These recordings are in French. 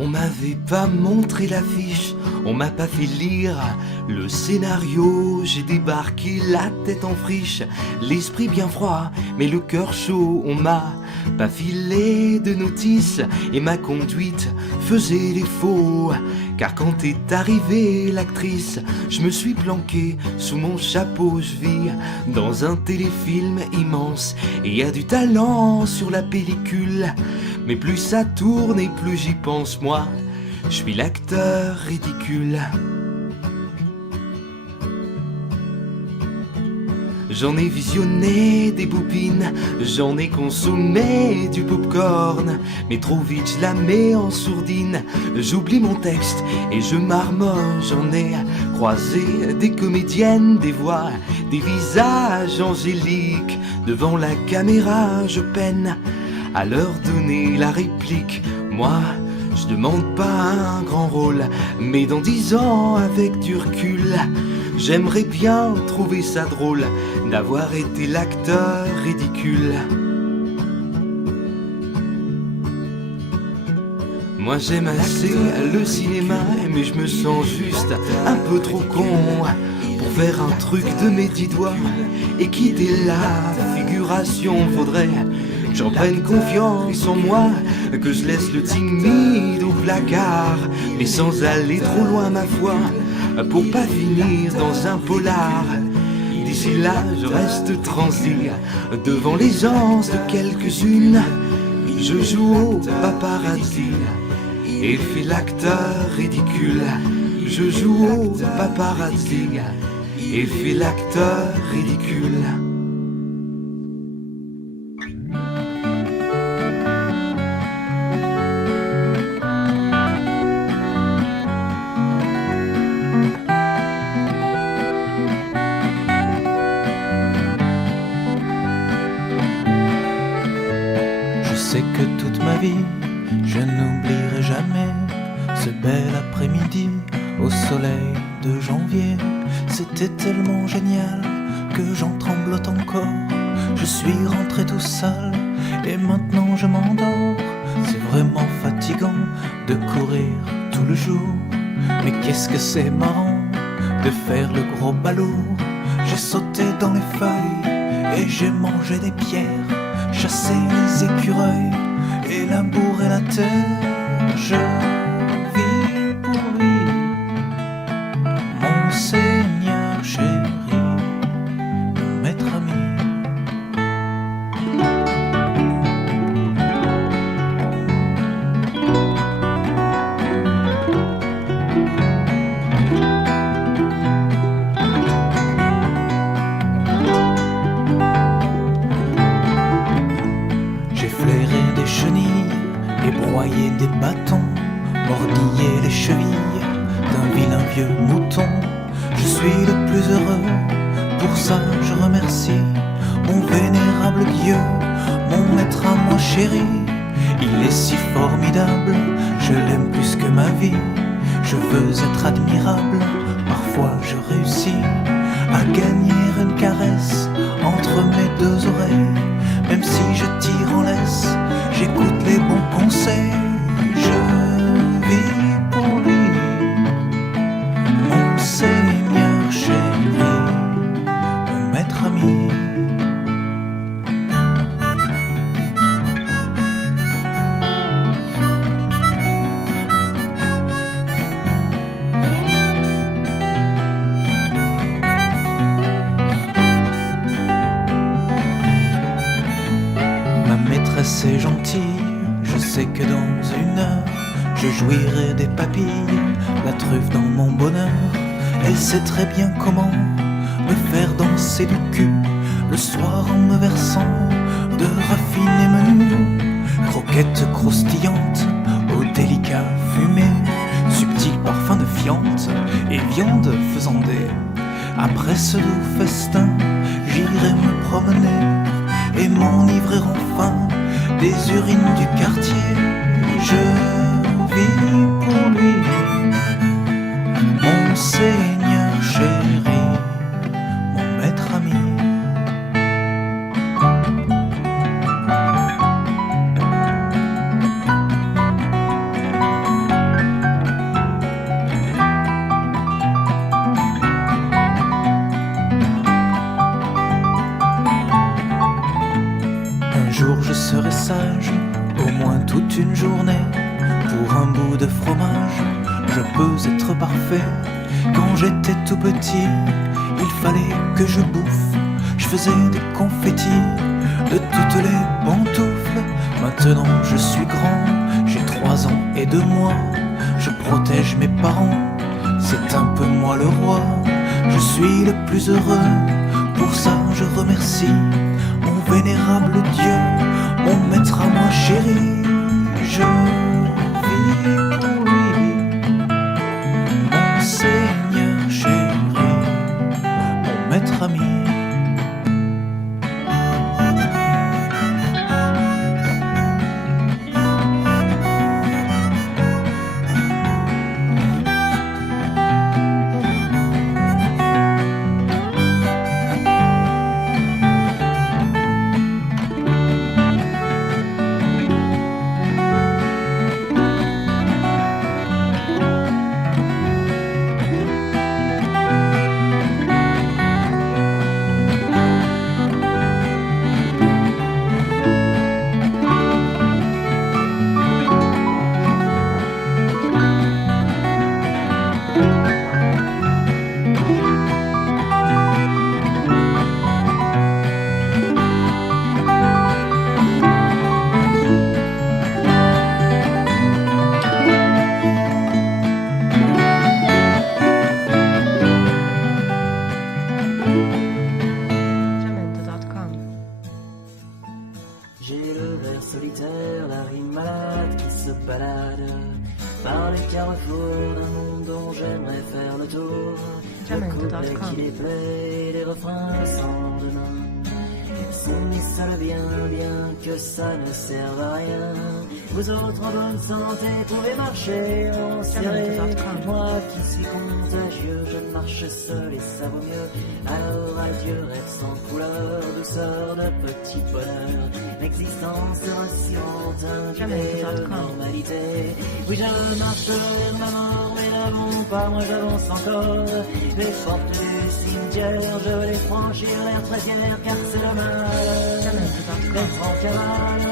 On m'avait pas montré l'affiche, on m'a pas fait lire le scénario. J'ai débarqué la tête en friche, l'esprit bien froid, mais le cœur chaud. On m'a pas filé de notice et ma conduite faisait défaut. Car quand est arrivée l'actrice, je me suis planqué sous mon chapeau. Je vis dans un téléfilm immense et y a du talent sur la pellicule. Mais plus ça tourne et plus j'y pense, moi, je suis l'acteur ridicule. J'en ai visionné des boupines, j'en ai consommé du popcorn, mais trop vite je la mets en sourdine. J'oublie mon texte et je marmonne. J'en ai croisé des comédiennes, des voix, des visages angéliques. Devant la caméra je peine à leur donner la réplique. Moi, je demande pas un grand rôle, mais dans 10 ans, avec du recul, j'aimerais bien trouver ça drôle d'avoir été l'acteur ridicule. Moi j'aime assez le cinéma, mais je me sens juste un peu trop con pour faire un truc de mes 10 doigts et quitter la figuration. Faudrait que j'en prenne confiance en moi, que je laisse le timide au placard, mais sans aller trop loin ma foi, pour pas finir dans un polar. D'ici là je reste transi devant l'aisance de quelques-unes. Je joue au paparazzi et fais l'acteur ridicule. Je joue au paparazzi et fais l'acteur ridicule. Je sais que toute ma vie, je n'oublierai jamais ce bel après-midi au soleil de janvier. C'était tellement génial que j'en tremblote encore. Je suis rentré tout seul et maintenant je m'endors. C'est vraiment fatigant de courir tout le jour, mais qu'est-ce que c'est marrant de faire le gros balourd. J'ai sauté dans les feuilles et j'ai mangé des pierres, chassé les écureuils et labourer la terre. Je vis pour lui, mon Seigneur chéri, mon maître ami. J'ai flairé des chenilles et broyé des bâtons, mordillé les chevilles d'un vilain vieux mouton. Je suis le plus heureux, pour ça je remercie mon vénérable Dieu, mon maître à moi chéri. Il est si formidable, je l'aime plus que ma vie. Je veux être admirable, parfois je réussis à gagner une caresse entre mes deux oreilles. Même si je tire en laisse, j'écoute les bons conseils. Je vis pour lui, mon Seigneur chéri, mon maître ami. C'est gentil, je sais que dans une heure je jouirai des papilles, la truffe dans mon bonheur. Elle sait très bien comment me faire danser du cul le soir en me versant de raffinés menus, croquettes croustillantes au délicat fumé, subtil parfum de fiente et viande faisandée. Après ce doux festin, j'irai me promener et m'enivrer enfin des urines du quartier. Je vis pour lui, mon Seigneur chéri, mon maître ami. une journée pour un bout de fromage. Je peux être parfait. Quand j'étais tout petit, il fallait que je bouffe. Je faisais des confettis de toutes les pantoufles. Maintenant je suis grand, j'ai 3 ans et 2 mois. Je protège mes parents, c'est un peu moi le roi. Je suis le plus heureux, pour ça je remercie mon vénérable Dieu, mon maître à moi chéri. Je vis pour lui, mon Seigneur chéri, mon maître ami. J'ai le ver solitaire, la rime malade qui se balade par les carrefours d'un monde dont j'aimerais faire le tour. Le couplet qui déplaît, les refrains sans demain sont mis seuls bien que ça ne serve à rien. Vous autres en bonne santé pouvez marcher en serré. Moi qui suis contagieux, je marche seul et ça vaut mieux. Alors adieu rêve sans couleur, douceur de petit bonheur. L'existence est rassurante, incubée de normalité. Oui je marche vers ma mort, mais n'avons pas, moi j'avance encore. Les portes du cimetière, je veux les franchir, l'air très fier, car c'est le mal d'être en cavale.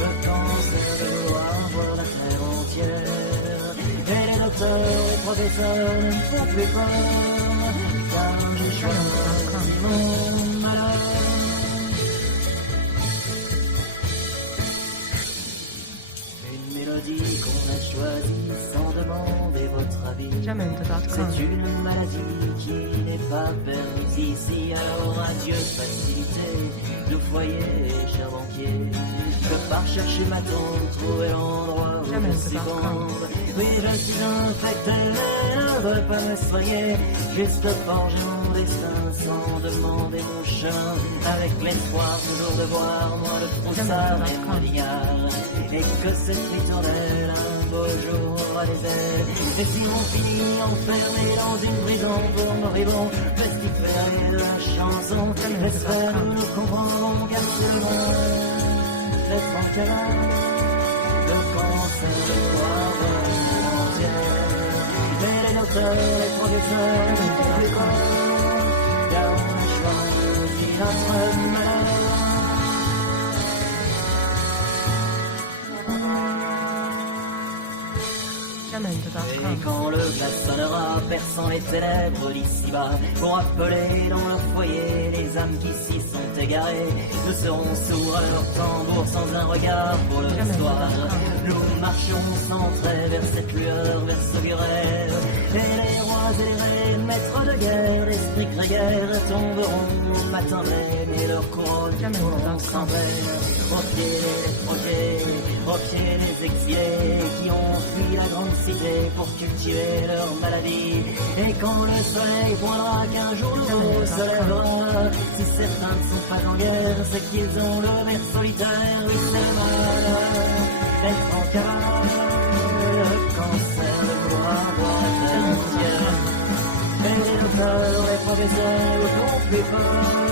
Le cancer de vouloir voir la terre entière. Et les docteurs, les professeurs ne me font plus peur, car j'ai choisi mon malheur. Une mélodie qu'on a choisie sans demander votre avis. C'est une maladie qui n'est pas permise ici. Alors adieu facilité, de foyer, cher banquier. Je pars chercher ma tombe, trouver l'endroit où je suis bon. Oui, je suis infecté, mais ne veux pas me soigner. Juste forger mon destin sans demander mon chemin. Avec l'espoir toujours de voir moi le froussard et mon lignard. Et que cette ritournelle un beau jour aura les ailes. Et si on finit enfermé dans une prison pour moribond, pestiféré de la chanson, j'espère que nous comprendrons car c'est loin d'être en cavale. Le cancer de voir la entière. Et les docteurs, les professeurs, ne font plus peur, car on a choisi notre malheur. Et quand le glas sonnera, perçant les ténèbres d'ici-bas, pour appeler dans leur foyer les âmes qui s'y sont égarées, nous serons sourds à leur tambour sans un regard pour leur histoire. Nous marcherons sans trait vers cette lueur, vers ce vieux rêve. Et les rois et les reines, maîtres de guerre, l'esprit grégaire, tomberont au matin même et leur couronne tourneront sans peine. Au pied des projets, au pied des exilés qui ont fui la grande cité pour cultiver leur maladie. Et quand le soleil poindra qu'un jour nouveau se lèvera, si certains ne sont pas en guerre, c'est qu'ils ont le ver solitaire. Oui, c'est le malheur d'être en cavale, le cancer de vouloir voir la terre entière. Et les docteurs, les professeurs, ne font plus peur,